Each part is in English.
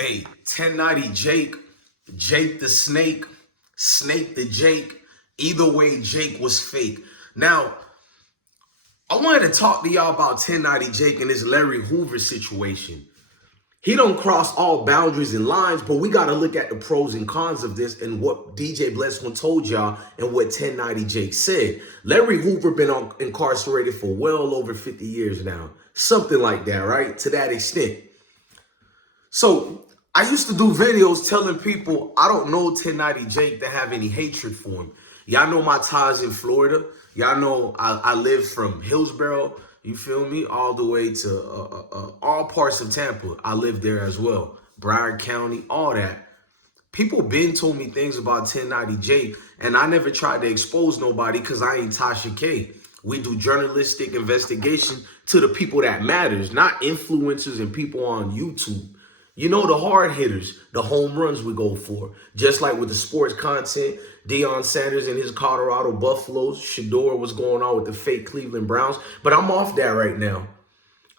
Hey, 1090 Jake, Jake the Snake, Snake the Jake. Either way, Jake was fake. Now, I wanted to talk to y'all about 1090 Jake and this Larry Hoover situation. He don't cross all boundaries and lines, but we got to look at the pros and cons of this and what DJ Bless one told y'all and what 1090 Jake said. Larry Hoover been incarcerated for well over 50 years now. Something like that, right? To that extent. So I used to do videos telling people I don't know 1090 Jake to have any hatred for him. Y'all know my ties in Florida. Y'all know I live from Hillsborough, you feel me, all the way to all parts of Tampa. I live there as well. Broward County, all that. People been told me things about 1090 Jake, and I never tried to expose nobody because I ain't Tasha K. We do journalistic investigation to the people that matters, not influencers and people on YouTube. You know, the hard hitters, the home runs we go for. Just like with the sports content, Deion Sanders and his Colorado Buffaloes, Shador, what's going on with the fake Cleveland Browns. But I'm off that right now.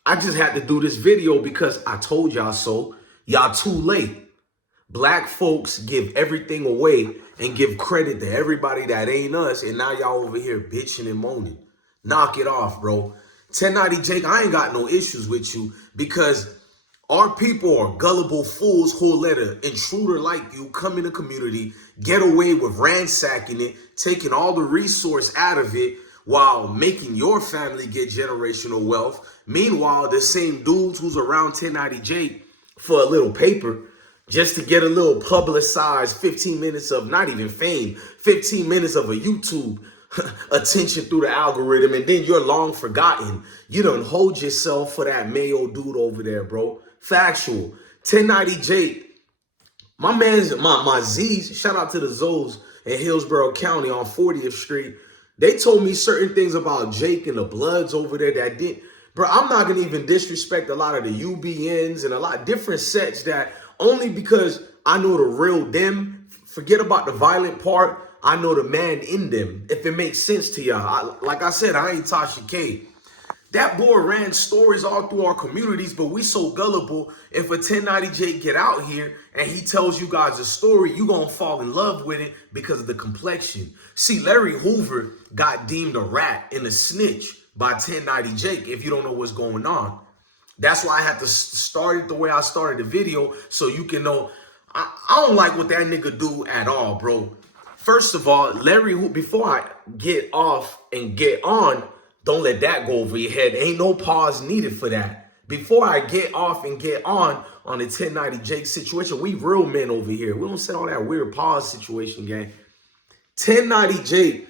I just had to do this video because I told y'all so. Y'all too late. Black folks give everything away and give credit to everybody that ain't us. And now y'all over here bitching and moaning. Knock it off, bro. 1090 Jake, I ain't got no issues with you because our people are gullible fools who'll let an intruder like you come in the community, get away with ransacking it, taking all the resource out of it while making your family get generational wealth. Meanwhile, the same dudes who's around 1090 Jake for a little paper, just to get a little publicized 15 minutes of not even fame, 15 minutes of a YouTube attention through the algorithm, and then you're long forgotten. You don't hold yourself for that Mayo dude over there, bro. Factual. 1090 Jake, my man's, my Z's, shout out to the Zoes in Hillsborough County on 40th Street. They told me certain things about Jake and the Bloods over there that didn't. Bro, I'm not going to even disrespect a lot of the UBNs and a lot of different sets that only because I know the real them. Forget about the violent part. I know the man in them, if it makes sense to y'all. Like I said, I ain't Tasha K. That boy ran stories all through our communities, but we so gullible. If a 1090 Jake get out here and he tells you guys a story, you gonna fall in love with it because of the complexion. See, Larry Hoover got deemed a rat and a snitch by 1090 Jake, if you don't know what's going on. That's why I had to start it the way I started the video, so you can know. I don't like what that nigga do at all, bro. First of all, Larry Hoover, before I get off and get on, don't let that go over your head. Ain't no pause needed for that. Before I get off and get on the 1090 Jake situation, we real men over here. We don't say all that weird pause situation, gang. 1090 Jake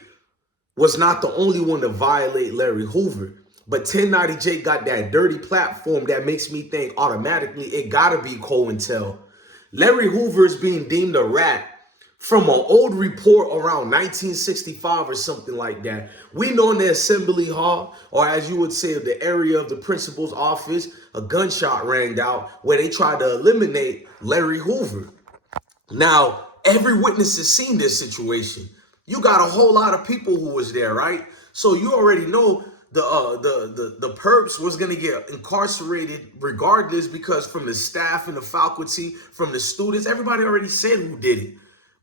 was not the only one to violate Larry Hoover. But 1090 Jake got that dirty platform that makes me think automatically it gotta be COINTEL. Larry Hoover is being deemed a rat from an old report around 1965 or something like that. We know in the assembly hall, or as you would say, the area of the principal's office, a gunshot rang out where they tried to eliminate Larry Hoover. Now, every witness has seen this situation. You got a whole lot of people who was there, right? So you already know the perps was gonna get incarcerated regardless, because from the staff and the faculty, from the students, everybody already said who did it.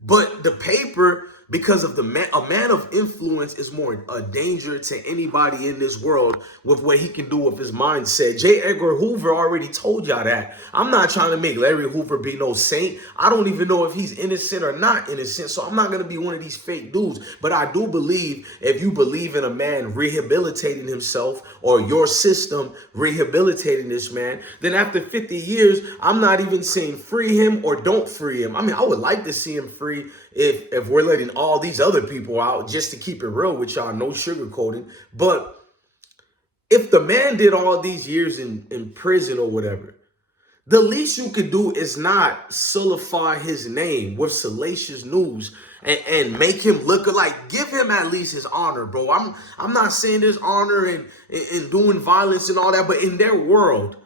But the paper, because of a man of influence is more a danger to anybody in this world with what he can do with his mindset. J. Edgar Hoover already told y'all that. I'm not trying to make Larry Hoover be no saint. I don't even know if he's innocent or not innocent, so I'm not going to be one of these fake dudes. But I do believe if you believe in a man rehabilitating himself or your system rehabilitating this man, then after 50 years, I'm not even saying free him or don't free him. I mean, I would like to see him free if we're letting all these other people out, just to keep it real with y'all, no sugarcoating. But if the man did all these years in prison or whatever, the least you could do is not solidify his name with salacious news and make him look like, give him at least his honor, bro. I'm not saying there's honor in doing violence and all that, but in their world,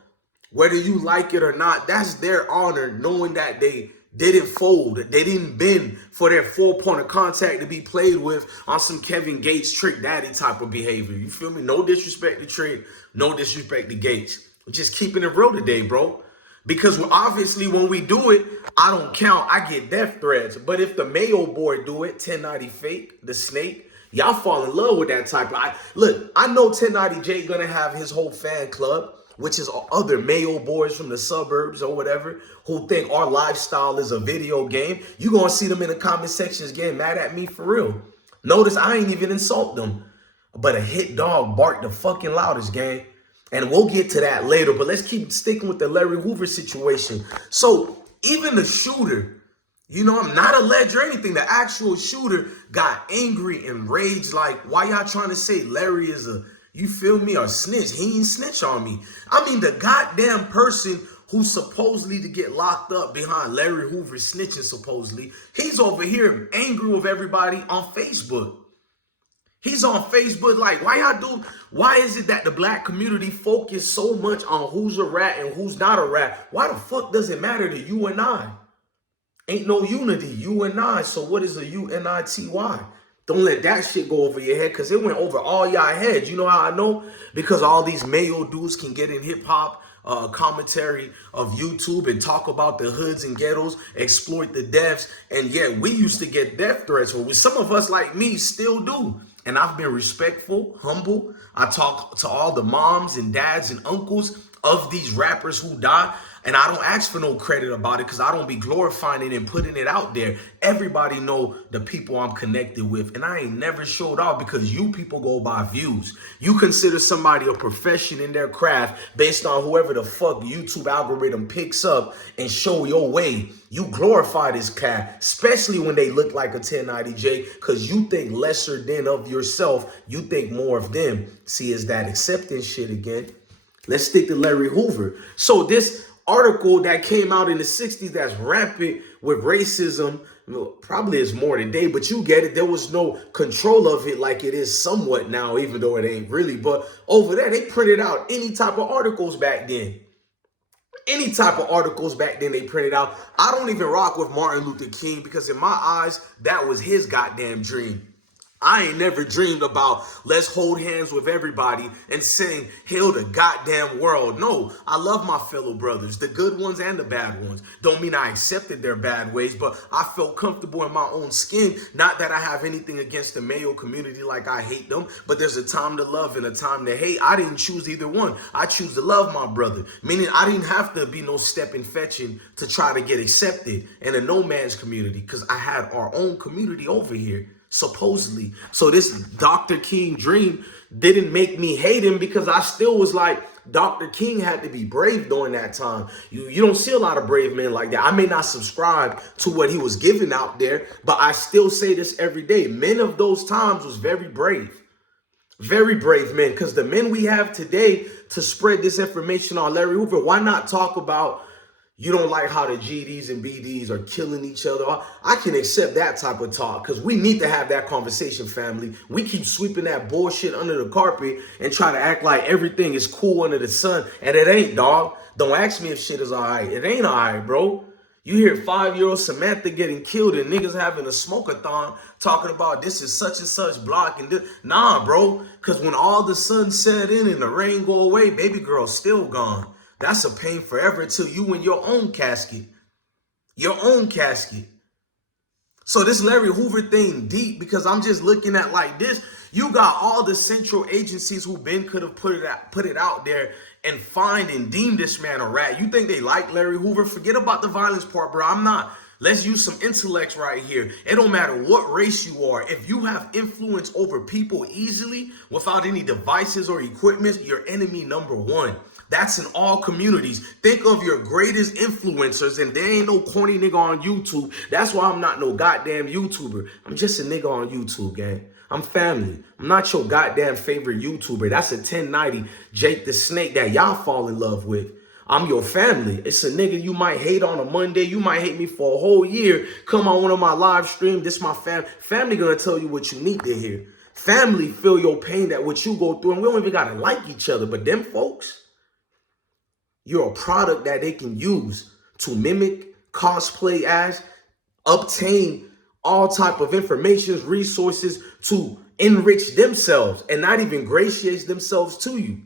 whether you like it or not, that's their honor, knowing that they didn't fold. They didn't bend for their 4-point of contact to be played with on some Kevin Gates trick daddy type of behavior. You feel me? No disrespect to Trick, no disrespect to Gates. We're just keeping it real today, bro. Because obviously when we do it, I don't count. I get death threats. But if the Mayo boy do it, 1090 Fake, the Snake, y'all fall in love with that type of... Look, I know 1090 J gonna have his whole fan club, which is other Mayo boys from the suburbs or whatever, who think our lifestyle is a video game. You gonna see them in the comment sections getting mad at me for real. Notice I ain't even insult them. But a hit dog barked the fucking loudest, gang. And we'll get to that later, but let's keep sticking with the Larry Hoover situation. So even the shooter, you know, I'm not alleged or anything. The actual shooter got angry and raged like, why y'all trying to say Larry is a, you feel me, or snitch? He ain't snitch on me. I mean, the goddamn person who's supposedly to get locked up behind Larry Hoover snitching supposedly, he's over here angry with everybody on Facebook. He's on Facebook like, why is it that the black community focus so much on who's a rat and who's not a rat? Why the fuck does it matter to you and I? Ain't no unity, you and I. So what is a UNITY? Don't let that shit go over your head, because it went over all y'all heads. You know how I know? Because all these Mayo dudes can get in hip hop commentary of YouTube and talk about the hoods and ghettos, exploit the deaths. And yet we used to get death threats, or some of us like me still do. And I've been respectful, humble. I talk to all the moms and dads and uncles of these rappers who died. And I don't ask for no credit about it, because I don't be glorifying it and putting it out there. Everybody know the people I'm connected with. And I ain't never showed off, because you people go by views. You consider somebody a profession in their craft based on whoever the fuck YouTube algorithm picks up and show your way. You glorify this cat, especially when they look like a 1090J, because you think lesser than of yourself. You think more of them. See, it's that acceptance shit again. Let's stick to Larry Hoover. So this article that came out in the 60s that's rampant with racism, probably is more today, but you get it. There was no control of it like it is somewhat now, even though it ain't really. But over there, they printed out any type of articles back then. Any type of articles back then they printed out. I don't even rock with Martin Luther King, because in my eyes, that was his goddamn dream. I ain't never dreamed about let's hold hands with everybody and sing Hail the goddamn world. No, I love my fellow brothers, the good ones and the bad ones. Don't mean I accepted their bad ways, but I felt comfortable in my own skin. Not that I have anything against the Mayo community, like I hate them, but there's a time to love and a time to hate. I didn't choose either one. I choose to love my brother, meaning I didn't have to be no stepping fetching to try to get accepted in a no man's community, because I had our own community over here. Supposedly. So this Dr. King dream didn't make me hate him, because I still was like, Dr. King had to be brave during that time. You don't see a lot of brave men like that. I may not subscribe to what he was giving out there, but I still say this every day. Men of those times was very brave. Very brave men, because the men we have today to spread this information on Larry Hoover, why not talk about you don't like how the GDs and BDs are killing each other? I can accept that type of talk, because we need to have that conversation, family. We keep sweeping that bullshit under the carpet and try to act like everything is cool under the sun, and it ain't, dog. Don't ask me if shit is all right. It ain't all right, bro. You hear 5-year-old Samantha getting killed and niggas having a smoke-a-thon talking about this is such and such block and this. Nah, bro, because when all the sun set in and the rain go away, baby girl's still gone. That's a pain forever till you in your own casket. Your own casket. So this Larry Hoover thing deep, because I'm just looking at like this. You got all the central agencies who been could have put it out there and find and deem this man a rat. You think they like Larry Hoover? Forget about the violence part, bro. I'm not. Let's use some intellects right here. It don't matter what race you are. If you have influence over people easily without any devices or equipment, you're enemy number one. That's in all communities. Think of your greatest influencers, and there ain't no corny nigga on YouTube. That's why I'm not no goddamn YouTuber. I'm just a nigga on YouTube, gang. I'm family. I'm not your goddamn favorite YouTuber. That's a 1090 Jake the Snake that y'all fall in love with. I'm your family. It's a nigga you might hate on a Monday. You might hate me for a whole year. Come on one of my live streams. This my family gonna tell you what you need to hear. Family feel your pain that what you go through, and we don't even gotta like each other. But them folks, you're a product that they can use to mimic, cosplay as, obtain all type of information, resources to enrich themselves and not even ingratiate themselves to you.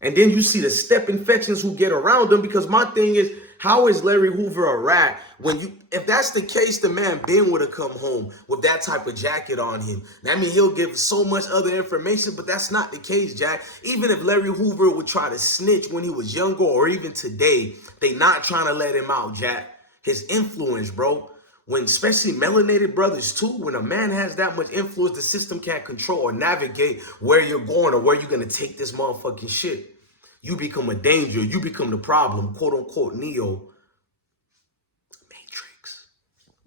And then you see the step infections who get around them, because my thing is, how is Larry Hoover a rat when you, if that's the case, the man Ben would have come home with that type of jacket on him. I mean, he'll give so much other information, but that's not the case, Jack. Even if Larry Hoover would try to snitch when he was younger or even today, they not trying to let him out, Jack. His influence, bro. When especially melanated brothers too, when a man has that much influence, the system can't control or navigate where you're going or where you're going to take this motherfucking shit. You become a danger. You become the problem, quote unquote, Neo Matrix.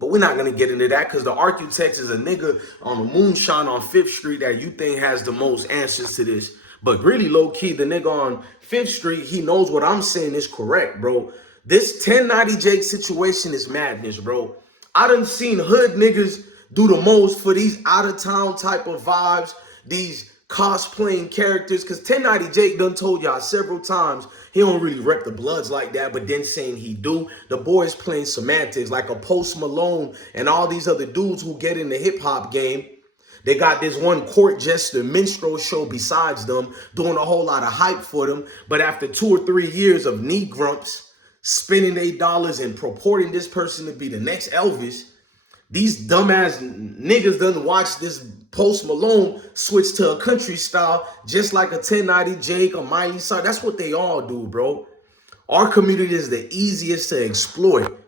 But we're not going to get into that because the architect is a nigga on the moonshine on 5th Street that you think has the most answers to this. But really low key, the nigga on 5th Street, he knows what I'm saying is correct, bro. This 1090 Jake situation is madness, bro. I done seen hood niggas do the most for these out of town type of vibes, these cosplaying characters, because 1090 Jake done told y'all several times he don't really rep the Bloods like that, but then saying he do. The boys playing semantics like a Post Malone and all these other dudes who get in the hip-hop game. They got this one court jester minstrel show besides them, doing a whole lot of hype for them, but after 2 or 3 years of knee grumps, spending $8 and purporting this person to be the next Elvis, these dumbass niggas done watch this Post Malone switch to a country style, just like a 1090 Jake, a Mighty Side. That's what they all do, bro. Our community is the easiest to exploit.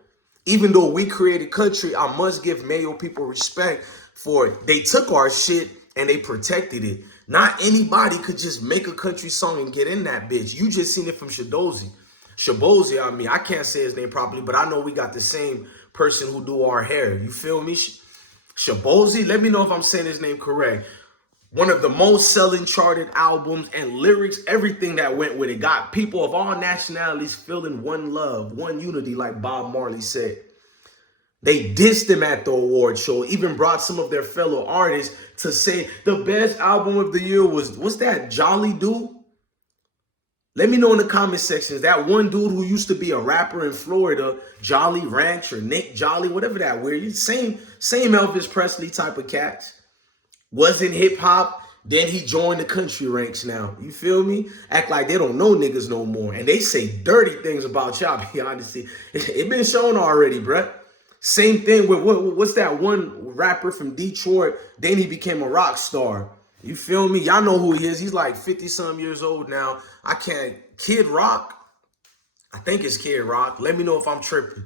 Even though we created country, I must give Mayo people respect for it. They took our shit and they protected it. Not anybody could just make a country song and get in that bitch. You just seen it from Shadozi. Shabozi, I mean, I can't say his name properly, but I know we got the same person who do our hair. You feel me? Shabozi, let me know if I'm saying his name correct. One of the most selling charted albums and lyrics, everything that went with it. Got people of all nationalities feeling one love, one unity, like Bob Marley said. They dissed him at the award show, even brought some of their fellow artists to say the best album of the year was, what's that, Jolly dude? Let me know in the comment sections, that one dude who used to be a rapper in Florida, Jolly Ranch or Nick Jolly, whatever that weird, same Elvis Presley type of cats. Was in hip hop, then he joined the country ranks now. You feel me? Act like they don't know niggas no more. And they say dirty things about y'all, be honest. It been shown already, bruh. Same thing with, what's that one rapper from Detroit? Then he became a rock star. You feel me? Y'all know who he is. He's like 50-some years old now. I can't. Kid Rock? I think it's Kid Rock. Let me know if I'm tripping.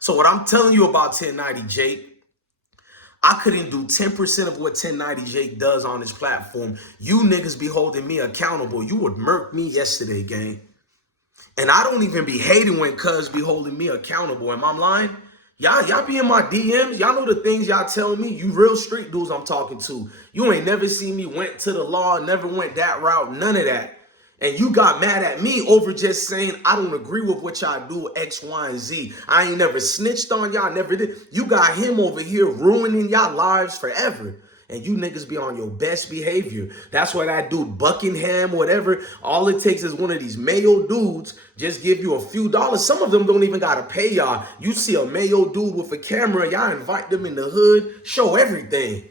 So what I'm telling you about 1090 Jake, I couldn't do 10% of what 1090 Jake does on his platform. You niggas be holding me accountable. You would murk me yesterday, gang. And I don't even be hating when cuz be holding me accountable. Am I lying? Y'all be in my DMs. Y'all know the things y'all tell me. You real street dudes I'm talking to. You ain't never seen me went to the law, never went that route, none of that. And you got mad at me over just saying I don't agree with what y'all do, X, Y, and Z. I ain't never snitched on y'all, never did. You got him over here ruining y'all lives forever. And you niggas be on your best behavior. That's why that dude Buckingham, whatever, all it takes is one of these Mayo dudes just give you a few dollars. Some of them don't even gotta pay y'all. You see a Mayo dude with a camera, y'all invite them in the hood, show everything.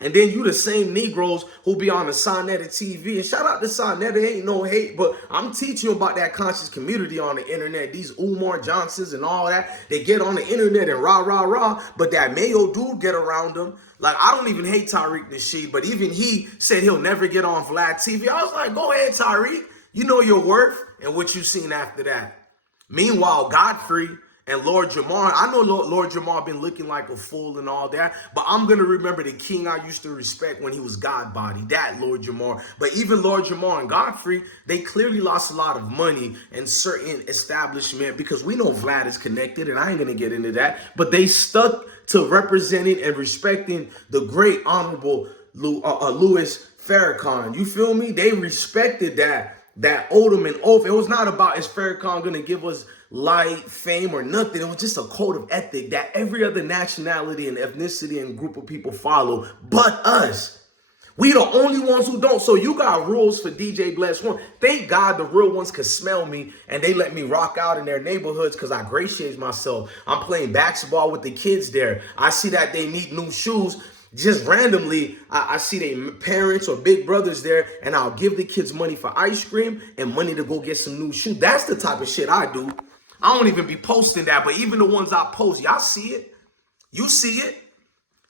And then you the same Negroes who be on the Sonetta TV. And shout out to Sonetta, ain't no hate, but I'm teaching you about that conscious community on the internet. These Umar Johnsons and all that, they get on the internet and rah, but that Mayo dude get around them. Like, I don't even hate Tariq Nasheed, but even he said he'll never get on Vlad TV. I was like, go ahead, Tariq. You know your worth and what you've seen after that. Meanwhile, Godfrey and Lord Jamar, I know Lord Jamar been looking like a fool and all that, but I'm going to remember the king I used to respect when he was God body, that Lord Jamar. But even Lord Jamar and Godfrey, they clearly lost a lot of money in certain establishment because we know Vlad is connected, and I ain't going to get into that, but they stuck to representing and respecting the great honorable Louis Farrakhan. You feel me? They respected that owed and oath. It was not about is Farrakhan going to give us light, fame, or nothing. It was just a code of ethic that every other nationality and ethnicity and group of people follow but us. We the only ones who don't. So you got rules for DJ Bless One. Thank God the real ones could smell me and they let me rock out in their neighborhoods because I gratiate myself. I'm playing basketball with the kids there. I see that they need new shoes. Just randomly, I see their parents or big brothers there, and I'll give the kids money for ice cream and money to go get some new shoes. That's the type of shit I do. I don't even be posting that, but even the ones I post, y'all see it. You see it.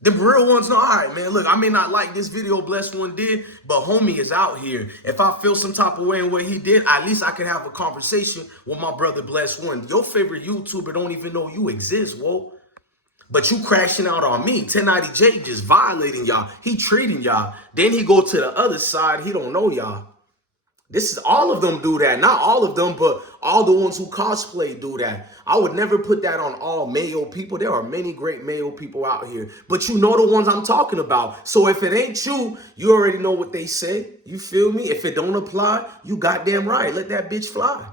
The real ones know, all right, man, look, I may not like this video Blessed One did, but homie is out here. If I feel some type of way in what he did, at least I can have a conversation with my brother Blessed One. Your favorite YouTuber don't even know you exist, whoa. But you crashing out on me. 1090 Jake just violating y'all. He treating y'all. Then he go to the other side. He don't know y'all. This is all of them do that. Not all of them, but all the ones who cosplay do that. I would never put that on all Mayo people. There are many great Mayo people out here. But you know the ones I'm talking about. So if it ain't you, you already know what they say. You feel me? If it don't apply, you goddamn right. Let that bitch fly.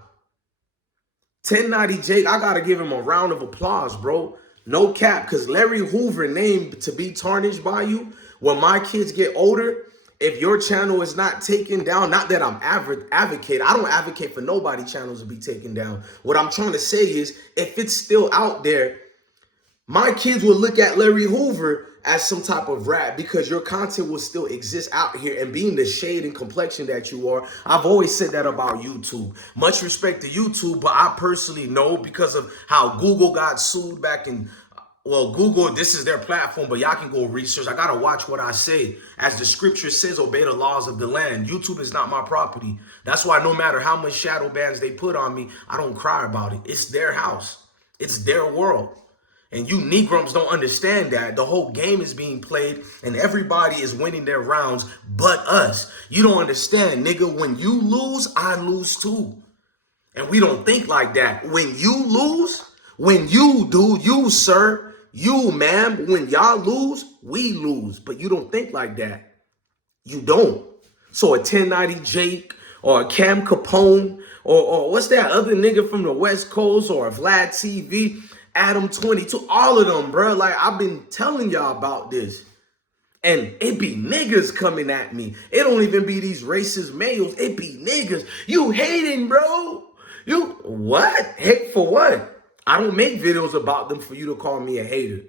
1090 Jake, I got to give him a round of applause, bro. No cap, because Larry Hoover named to be tarnished by you. When my kids get older, if your channel is not taken down, not that I'm advocate, I don't advocate for nobody channels to be taken down. What I'm trying to say is, if it's still out there, my kids will look at Larry Hoover as some type of rat because your content will still exist out here, and being the shade and complexion that you are. I've always said that about YouTube. Much respect to YouTube, but I personally know because of how Google got sued back in, well, Google, this is their platform, but y'all can go research. I got to watch what I say. As the scripture says, obey the laws of the land. YouTube is not my property. That's why no matter how much shadow bans they put on me, I don't cry about it. It's their house. It's their world. And you negroes don't understand that. The whole game is being played and everybody is winning their rounds but us. You don't understand, nigga. When you lose, I lose too. And we don't think like that. When you lose, when you do, you, sir, you, ma'am, when y'all lose, we lose. But you don't think like that. You don't. So a 1090 Jake or a Cam Capone or what's that other nigga from the West Coast or a Vlad TV, Adam 22, all of them, bro. Like, I've been telling y'all about this. And it be niggas coming at me. It don't even be these racist males. It be niggas. You hating, bro. You, what? Hate for what? I don't make videos about them for you to call me a hater.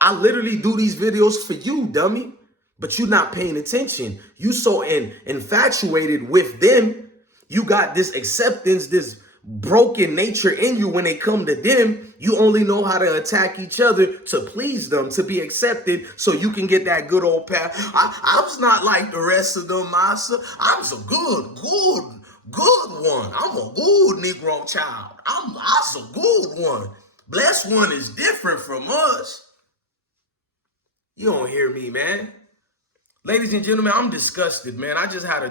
I literally do these videos for you, dummy. But you're not paying attention. You so infatuated with them. You got this acceptance, this broken nature in you. When they come to them, you only know how to attack each other to please them, to be accepted, so you can get that good old path. I was not like the rest of them, master. I was a good one. I'm a good Negro child. I'm a good one. Blessed One is different from us. You don't hear me, man. Ladies and gentlemen, I'm disgusted, man. I just had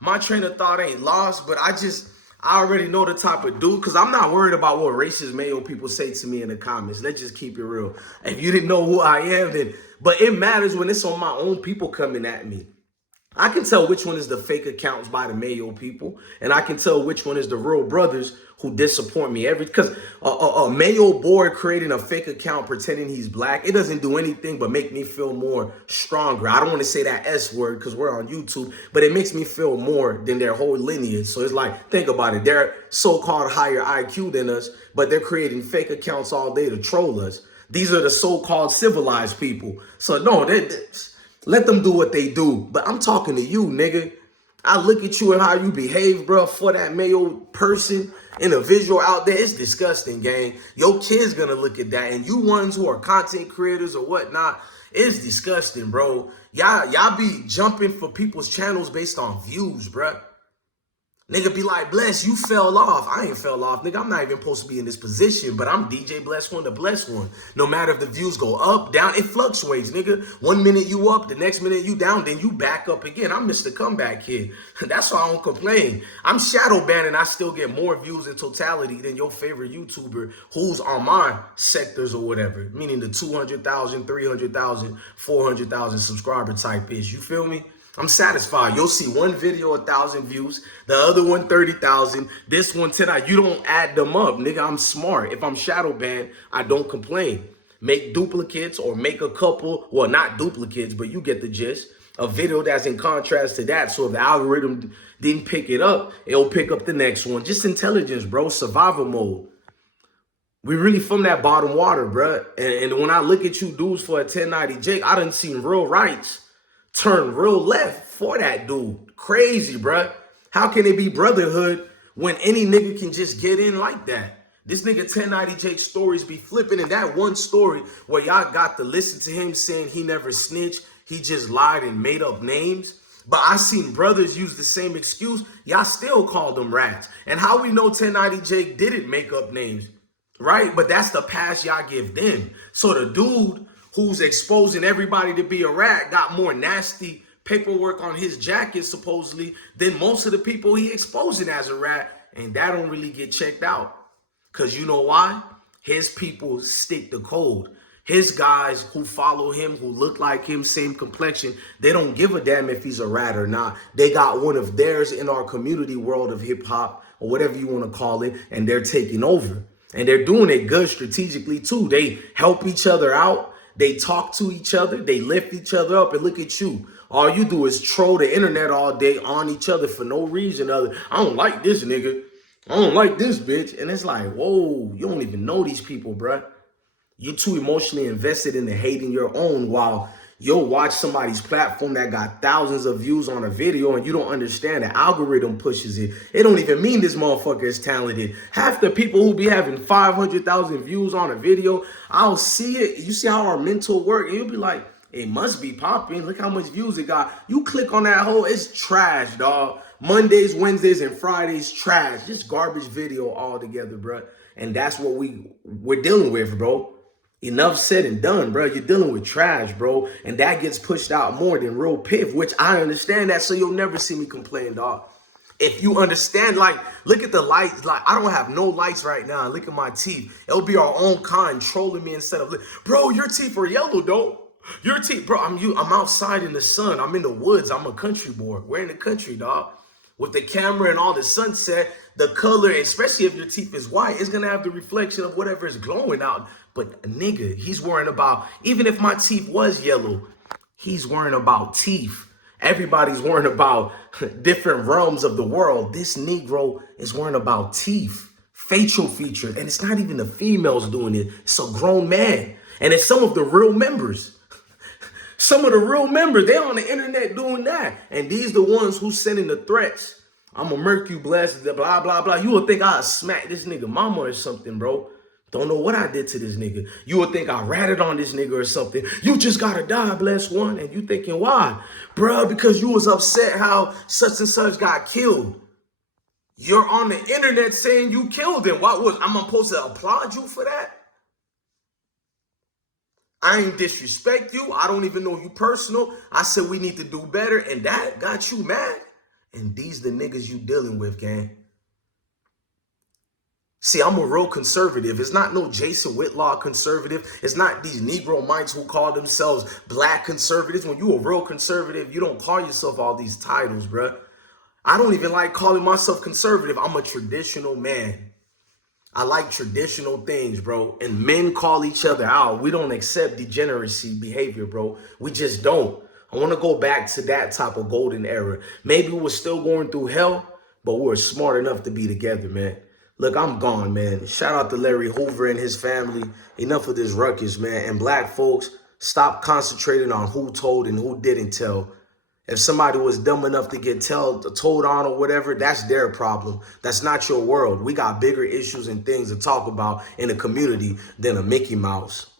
my train of thought ain't lost, but I already know the type of dude, because I'm not worried about what racist Mayo people say to me in the comments. Let's just keep it real. If you didn't know who I am, then, but it matters when it's on my own people coming at me. I can tell which one is the fake accounts by the Mayo people, and I can tell which one is the real brothers who disappoint me. Because a Mayo boy creating a fake account pretending he's black, it doesn't do anything but make me feel more stronger. I don't want to say that S word because we're on YouTube, but it makes me feel more than their whole lineage. So it's like, think about it. They're so-called higher IQ than us, but they're creating fake accounts all day to troll us. These are the so-called civilized people. So no, let them do what they do. But I'm talking to you, nigga. I look at you and how you behave, bro, for that Mayo person, individual out there. It's disgusting, gang. Your kid's gonna look at that. And you ones who are content creators or whatnot, it's disgusting, bro. Y'all be jumping for people's channels based on views, bro. Nigga be like, Bless, you fell off. I ain't fell off, nigga. I'm not even supposed to be in this position, but I'm DJ Blessed One, the Blessed One. No matter if the views go up, down, it fluctuates, nigga. 1 minute you up, the next minute you down, then you back up again. I'm Mr. Comeback Kid. That's why I don't complain. I'm shadow banned and I still get more views in totality than your favorite YouTuber who's on my sectors or whatever, meaning the 200,000, 300,000, 400,000 subscriber type is. You feel me? I'm satisfied. You'll see one video 1,000 views, the other one 30,000, this one 10. You don't add them up, nigga. I'm smart. If I'm shadow banned, I don't complain. Make duplicates or make a couple, well, not duplicates, but you get the gist. A video that's in contrast to that. So if the algorithm didn't pick it up, it'll pick up the next one. Just intelligence, bro. Survival mode. We really from that bottom water, bruh. And when I look at you dudes for a 1090 Jake, I done seen real rights turn real left for that dude. Crazy, bruh. How can it be brotherhood when any nigga can just get in like that? This nigga 1090 Jake stories be flipping, and that one story where y'all got to listen to him saying he never snitched, he just lied and made up names. But I seen brothers use the same excuse. Y'all still call them rats. And how we know 1090 Jake didn't make up names, right? But that's the pass y'all give them. So the dude who's exposing everybody to be a rat got more nasty paperwork on his jacket, supposedly, than most of the people he exposing as a rat. And that don't really get checked out. Because you know why? His people stick the code. His guys who follow him, who look like him, same complexion, they don't give a damn if he's a rat or not. They got one of theirs in our community world of hip hop, or whatever you want to call it, and they're taking over. And they're doing it good strategically too. They help each other out. They talk to each other. They lift each other up. And look at you. All you do is troll the internet all day on each other for no reason other. I don't like this nigga. I don't like this bitch. And it's like, whoa, you don't even know these people, bruh. You're too emotionally invested in the hating your own, while you'll watch somebody's platform that got thousands of views on a video and you don't understand the algorithm pushes it. It don't even mean this motherfucker is talented. Half the people who be having 500,000 views on a video, I'll see it. You see how our mental work, and you'll be like, it must be popping. Look how much views it got. You click on that hole, it's trash, dog. Mondays, Wednesdays, and Fridays, trash. Just garbage video altogether, bro. And that's what we're dealing with, bro. Enough said and done, bro. You're dealing with trash, bro. And that gets pushed out more than real piff, which I understand that, so you'll never see me complain, dog. If you understand, like, look at the lights. Like, I don't have no lights right now. Look at my teeth. It'll be our own kind trolling me instead of, bro, your teeth are yellow, though. Your teeth, bro, I'm outside in the sun. I'm in the woods. I'm a country boy. We're in the country, dog. With the camera and all the sunset, the color, especially if your teeth is white, it's going to have the reflection of whatever is glowing out. But nigga, he's worrying about, even if my teeth was yellow, he's worrying about teeth. Everybody's worrying about different realms of the world. This Negro is worrying about teeth, facial features, and it's not even the females doing it. It's a grown man. And it's some of the real members. Some of the real members, they on the internet doing that. And these the ones who sending the threats. I'm gonna murk you, blessed, blah, blah, blah. You would think I'd smack this nigga mama or something, bro. Don't know what I did to this nigga. You would think I ratted on this nigga or something. You just gotta die, blessed one. And you thinking, why? Bruh, because you was upset how such and such got killed. You're on the internet saying you killed him. I'm supposed to applaud you for that? I ain't disrespect you. I don't even know you personal. I said we need to do better, and that got you mad. And these the niggas you dealing with, gang. See, I'm a real conservative. It's not no Jason Whitlaw conservative. It's not these Negro mites who call themselves black conservatives. When you a real conservative, you don't call yourself all these titles, bruh. I don't even like calling myself conservative. I'm a traditional man. I like traditional things, bro. And men call each other out. We don't accept degeneracy behavior, bro. We just don't. I want to go back to that type of golden era. Maybe we're still going through hell, but we're smart enough to be together, man. Look, I'm gone, man. Shout out to Larry Hoover and his family. Enough of this ruckus, man. And black folks, stop concentrating on who told and who didn't tell. If somebody was dumb enough to get told on or whatever, that's their problem. That's not your world. We got bigger issues and things to talk about in the community than a Mickey Mouse.